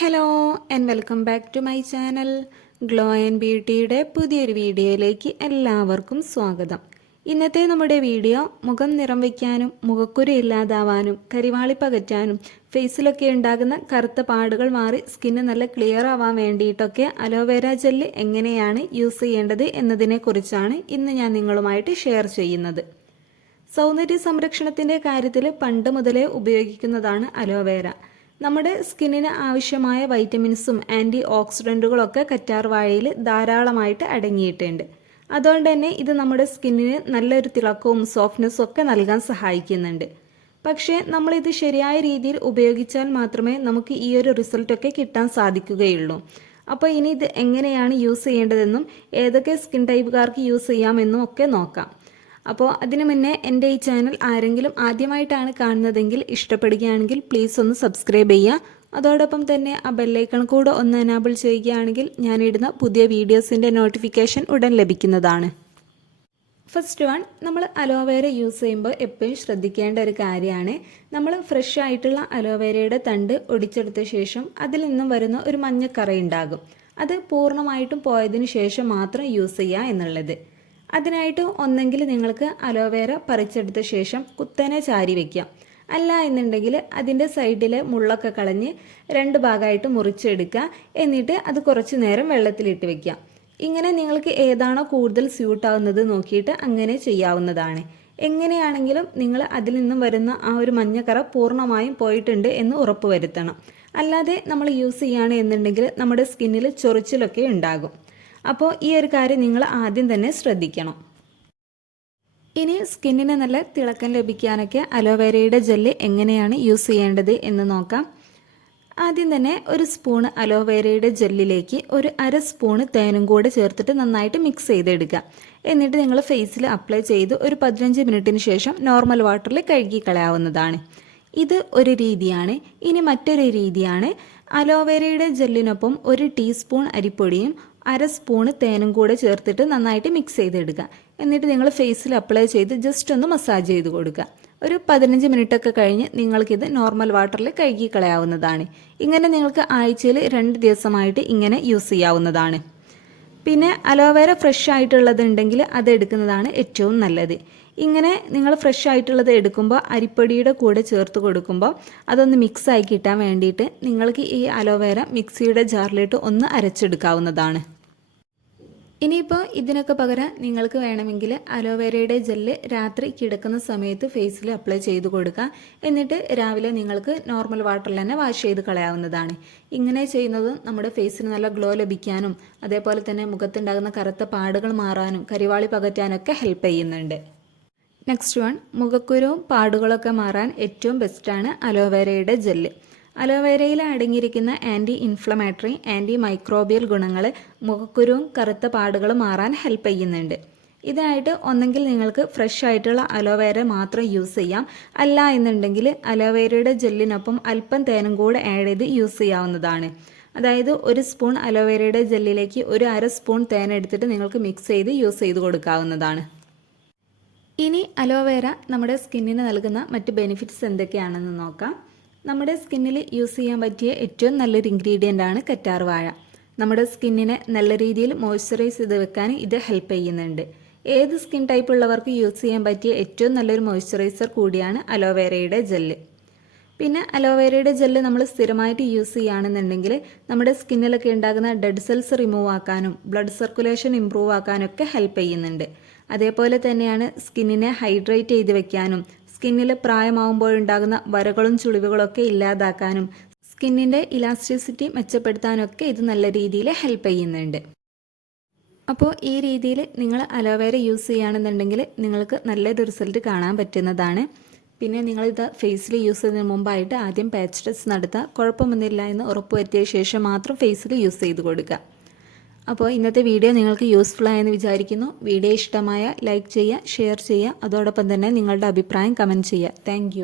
Hello and welcome back to my channel glow and ബ്യൂട്ടിയുടെ പുതിയൊരു വീഡിയോയിലേക്ക് എല്ലാവർക്കും സ്വാഗതം. ഇന്നത്തെ നമ്മുടെ വീഡിയോ മുഖം നിറം വയ്ക്കാനും മുഖക്കുരു ഇല്ലാതാവാനും കരിവാളി പകറ്റാനും ഫേസിലൊക്കെ ഉണ്ടാകുന്ന കറുത്ത പാടുകൾ മാറി സ്കിന്ന് നല്ല ക്ലിയർ ആവാൻ വേണ്ടിയിട്ടൊക്കെ അലോവേര ജെല്ല് എങ്ങനെയാണ് യൂസ് ചെയ്യേണ്ടത് എന്നതിനെക്കുറിച്ചാണ് ഇന്ന് ഞാൻ നിങ്ങളുമായിട്ട് ഷെയർ ചെയ്യുന്നത്. സൗന്ദര്യ സംരക്ഷണത്തിൻ്റെ കാര്യത്തിൽ പണ്ട് മുതലേ ഉപയോഗിക്കുന്നതാണ് അലോവേര. നമ്മുടെ സ്കിന്നിന് ആവശ്യമായ വൈറ്റമിൻസും ആൻറ്റി ഓക്സിഡൻറ്റുകളൊക്കെ കറ്റാർവാഴയിൽ ധാരാളമായിട്ട് അടങ്ങിയിട്ടുണ്ട്. അതുകൊണ്ട് തന്നെ ഇത് നമ്മുടെ സ്കിന്നിന് നല്ലൊരു തിളക്കവും സോഫ്റ്റ്നെസ്സും ഒക്കെ നൽകാൻ സഹായിക്കുന്നുണ്ട്. പക്ഷേ നമ്മളിത് ശരിയായ രീതിയിൽ ഉപയോഗിച്ചാൽ മാത്രമേ നമുക്ക് ഈ ഒരു റിസൾട്ടൊക്കെ കിട്ടാൻ സാധിക്കുകയുള്ളൂ. അപ്പോൾ ഇനി ഇത് എങ്ങനെയാണ് യൂസ് ചെയ്യേണ്ടതെന്നും ഏതൊക്കെ സ്കിൻ ടൈപ്പുകാർക്ക് യൂസ് ചെയ്യാമെന്നും ഒക്കെ നോക്കാം. അപ്പോൾ അതിനു മുന്നേ എൻ്റെ ഈ ചാനൽ ആരെങ്കിലും ആദ്യമായിട്ടാണ് കാണുന്നതെങ്കിൽ ഇഷ്ടപ്പെടുകയാണെങ്കിൽ പ്ലീസ് ഒന്ന് സബ്സ്ക്രൈബ് ചെയ്യുക. അതോടൊപ്പം തന്നെ ആ ബെല്ലൈക്കൺ കൂടെ ഒന്ന് എനാബിൾ ചെയ്യുകയാണെങ്കിൽ ഞാനിടുന്ന പുതിയ വീഡിയോസിൻ്റെ നോട്ടിഫിക്കേഷൻ ഉടൻ ലഭിക്കുന്നതാണ്. ഫസ്റ്റ് വൺ, നമ്മൾ അലോവേര യൂസ് ചെയ്യുമ്പോൾ എപ്പോഴും ശ്രദ്ധിക്കേണ്ട ഒരു കാര്യമാണ്, നമ്മൾ ഫ്രഷ് ആയിട്ടുള്ള അലോവേരയുടെ തണ്ട് ഒടിച്ചെടുത്ത ശേഷം അതിൽ നിന്നും വരുന്ന ഒരു മഞ്ഞക്കറ ഉണ്ടാകും. അത് പൂർണ്ണമായിട്ടും പോയതിനു ശേഷം മാത്രം യൂസ് ചെയ്യുക എന്നുള്ളത്. അതിനായിട്ട് ഒന്നെങ്കിൽ നിങ്ങൾക്ക് അലോവേര പറിച്ചെടുത്ത ശേഷം കുത്തനെ ചാരി വയ്ക്കാം. അല്ല എന്നുണ്ടെങ്കിൽ അതിൻ്റെ സൈഡിലെ മുള്ളൊക്കെ കളഞ്ഞ് രണ്ട് ഭാഗമായിട്ട് മുറിച്ചെടുക്കുക. എന്നിട്ട് അത് കുറച്ച് നേരം വെള്ളത്തിലിട്ട് വയ്ക്കാം. ഇങ്ങനെ നിങ്ങൾക്ക് ഏതാണോ കൂടുതൽ സ്യൂട്ടാവുന്നത് നോക്കിയിട്ട് അങ്ങനെ ചെയ്യാവുന്നതാണ്. എങ്ങനെയാണെങ്കിലും നിങ്ങൾ അതിൽ നിന്നും വരുന്ന ആ ഒരു മഞ്ഞക്കറ പൂർണ്ണമായും പോയിട്ടുണ്ട് എന്ന് ഉറപ്പ് വരുത്തണം. അല്ലാതെ നമ്മൾ യൂസ് ചെയ്യുകയാണ് എന്നുണ്ടെങ്കിൽ നമ്മുടെ സ്കിന്നിൽ ചൊറിച്ചിലൊക്കെ ഉണ്ടാകും. അപ്പോൾ ഈ ഒരു കാര്യം നിങ്ങൾ ആദ്യം തന്നെ ശ്രദ്ധിക്കണം. ഇനി സ്കിന്നിന് നല്ല തിളക്കം ലഭിക്കാനൊക്കെ അലോവേരയുടെ ജെല്ല് എങ്ങനെയാണ് യൂസ് ചെയ്യേണ്ടത് എന്ന് നോക്കാം. ആദ്യം തന്നെ ഒരു സ്പൂൺ അലോവേരയുടെ ജെല്ലിലേക്ക് ഒരു അര സ്പൂണ് തേനും കൂടെ ചേർത്തിട്ട് നന്നായിട്ട് മിക്സ് ചെയ്തെടുക്കുക. എന്നിട്ട് നിങ്ങൾ ഫേസിൽ അപ്ലൈ ചെയ്ത് ഒരു 15 മിനിറ്റിന് ശേഷം നോർമൽ വാട്ടറിൽ കഴുകി കളയാവുന്നതാണ്. ഇത് ഒരു രീതിയാണ്. ഇനി മറ്റൊരു രീതിയാണ്, അലോവേരയുടെ ജെല്ലിനൊപ്പം ഒരു ടീസ്പൂൺ അരിപ്പൊടിയും അര സ്പൂണ് തേനും കൂടെ ചേർത്തിട്ട് നന്നായിട്ട് മിക്സ് ചെയ്തെടുക്കുക. എന്നിട്ട് നിങ്ങൾ ഫേസിൽ അപ്ലൈ ചെയ്ത് ജസ്റ്റ് ഒന്ന് മസാജ് ചെയ്ത് കൊടുക്കുക. ഒരു 15 മിനിറ്റൊക്കെ കഴിഞ്ഞ് നിങ്ങൾക്കിത് നോർമൽ വാട്ടറിൽ കഴുകി കളയാവുന്നതാണ്. ഇങ്ങനെ നിങ്ങൾക്ക് ആഴ്ചയിൽ 2 ദിവസമായിട്ട് ഇങ്ങനെ യൂസ് ചെയ്യാവുന്നതാണ്. പിന്നെ അലോവേര ഫ്രഷ് ആയിട്ടുള്ളത് ഉണ്ടെങ്കിൽ അത് എടുക്കുന്നതാണ് ഏറ്റവും നല്ലത്. ഇങ്ങനെ നിങ്ങൾ ഫ്രഷ് ആയിട്ടുള്ളത് എടുക്കുമ്പോൾ അരിപ്പൊടിയുടെ കൂടെ ചേർത്ത് കൊടുക്കുമ്പോൾ അതൊന്ന് മിക്സായി കിട്ടാൻ വേണ്ടിയിട്ട് നിങ്ങൾക്ക് ഈ അലോവേര മിക്സിയുടെ ജാറിലിട്ട് ഒന്ന് അരച്ചെടുക്കാവുന്നതാണ്. ഇനിയിപ്പോൾ ഇതിനൊക്കെ പകരം നിങ്ങൾക്ക് വേണമെങ്കിൽ അലോവേരയുടെ ജെല്ല് രാത്രി കിടക്കുന്ന സമയത്ത് ഫേസിൽ അപ്ലൈ ചെയ്ത് കൊടുക്കുക. എന്നിട്ട് രാവിലെ നിങ്ങൾക്ക് നോർമൽ വാട്ടറിൽ തന്നെ വാഷ് ചെയ്ത് കളയാവുന്നതാണ്. ഇങ്ങനെ ചെയ്യുന്നത് നമ്മുടെ ഫേസിന് നല്ല ഗ്ലോ ലഭിക്കാനും അതേപോലെ തന്നെ മുഖത്തുണ്ടാകുന്ന കറുത്ത പാടുകൾ മാറാനും കരിവാളി പകറ്റാനൊക്കെ ഹെൽപ്പ് ചെയ്യുന്നുണ്ട്. നെക്സ്റ്റ് വൺ, മുഖക്കുരുവും പാടുകളൊക്കെ മാറാൻ ഏറ്റവും ബെസ്റ്റാണ് അലോവേരയുടെ ജെല്ല്. അലോവേരയിൽ അടങ്ങിയിരിക്കുന്ന ആൻറ്റി ഇൻഫ്ലമേറ്ററി ആൻറ്റി മൈക്രോബിയൽ ഗുണങ്ങൾ മുഖക്കുരുവും കറുത്ത പാടുകളും മാറാൻ ഹെൽപ്പ് ചെയ്യുന്നുണ്ട്. ഇതിനായിട്ട് ഒന്നെങ്കിൽ നിങ്ങൾക്ക് ഫ്രഷ് ആയിട്ടുള്ള അലോവേര മാത്രം യൂസ് ചെയ്യാം. അല്ല എന്നുണ്ടെങ്കിൽ അലോവേരയുടെ ജെല്ലിനൊപ്പം അല്പം തേനും കൂടെ ആഡ് ചെയ്ത് യൂസ് ചെയ്യാവുന്നതാണ്. അതായത് ഒരു സ്പൂൺ അലോവേരയുടെ ജെല്ലിലേക്ക് ഒരു അര സ്പൂൺ തേൻ എടുത്തിട്ട് നിങ്ങൾക്ക് മിക്സ് ചെയ്ത് യൂസ് ചെയ്ത് കൊടുക്കാവുന്നതാണ്. ഇനി അലോവേര നമ്മുടെ സ്കിന്നിന് നൽകുന്ന മറ്റ് ബെനിഫിറ്റ്സ് എന്തൊക്കെയാണെന്ന് നോക്കാം. നമ്മുടെ സ്കിന്നിൽ യൂസ് ചെയ്യാൻ പറ്റിയ ഏറ്റവും നല്ലൊരു ഇൻഗ്രീഡിയൻ്റ് ആണ് കറ്റാർവാഴ. നമ്മുടെ സ്കിന്നിനെ നല്ല രീതിയിൽ മോയ്സ്ചറൈസ് ചെയ്ത് വെക്കാൻ ഇത് ഹെൽപ്പ് ചെയ്യുന്നുണ്ട്. ഏത് സ്കിൻ ടൈപ്പ് ഉള്ളവർക്ക് യൂസ് ചെയ്യാൻ പറ്റിയ ഏറ്റവും നല്ലൊരു മോയ്സ്ചറൈസർ കൂടിയാണ് അലോവേരയുടെ ജെല്ല്. പിന്നെ അലോവേരയുടെ ജെല്ല് നമ്മൾ സ്ഥിരമായിട്ട് യൂസ് ചെയ്യുകയാണെന്നുണ്ടെങ്കിൽ നമ്മുടെ സ്കിന്നിലൊക്കെ ഉണ്ടാകുന്ന ഡെഡ് സെൽസ് റിമൂവ് ആക്കാനും ബ്ലഡ് സർക്കുലേഷൻ ഇമ്പ്രൂവ് ആക്കാനൊക്കെ ഹെൽപ്പ് ചെയ്യുന്നുണ്ട്. അതേപോലെ തന്നെയാണ് സ്കിന്നിനെ ഹൈഡ്രേറ്റ് ചെയ്ത് വെക്കാനും സ്കിന്നിൽ പ്രായമാകുമ്പോഴുണ്ടാകുന്ന വരകളും ചുളിവുകളൊക്കെ ഇല്ലാതാക്കാനും സ്കിന്നിൻ്റെ ഇലാസ്റ്റിസിറ്റി മെച്ചപ്പെടുത്താനൊക്കെ ഇത് നല്ല രീതിയിൽ ഹെൽപ്പ് ചെയ്യുന്നുണ്ട്. അപ്പോൾ ഈ രീതിയിൽ നിങ്ങൾ അലോവേര യൂസ് ചെയ്യുകയാണെന്നുണ്ടെങ്കിൽ നിങ്ങൾക്ക് നല്ലൊരു റിസൾട്ട് കാണാൻ പറ്റുന്നതാണ്. പിന്നെ നിങ്ങളിത് ഫേസിൽ യൂസ് ചെയ്യുന്നതിന് മുമ്പായിട്ട് ആദ്യം പാച്ച് ടെസ്റ്റ് നടത്തുക. കുഴപ്പമൊന്നുമില്ല എന്ന് ഉറപ്പുവരുത്തിയ ശേഷം മാത്രം ഫേസിൽ യൂസ് ചെയ്ത് കൊടുക്കുക. അപ്പോൾ ഇന്നത്തെ വീഡിയോ നിങ്ങൾക്ക് യൂസ്ഫുൾ ആയെന്ന് വിചാരിക്കുന്നു. വീഡിയോ ഇഷ്ടമായ ലൈക്ക് ചെയ്യുക, ഷെയർ ചെയ്യുക. അതോടൊപ്പം തന്നെ നിങ്ങളുടെ അഭിപ്രായം കമൻറ്റ് ചെയ്യുക. താങ്ക്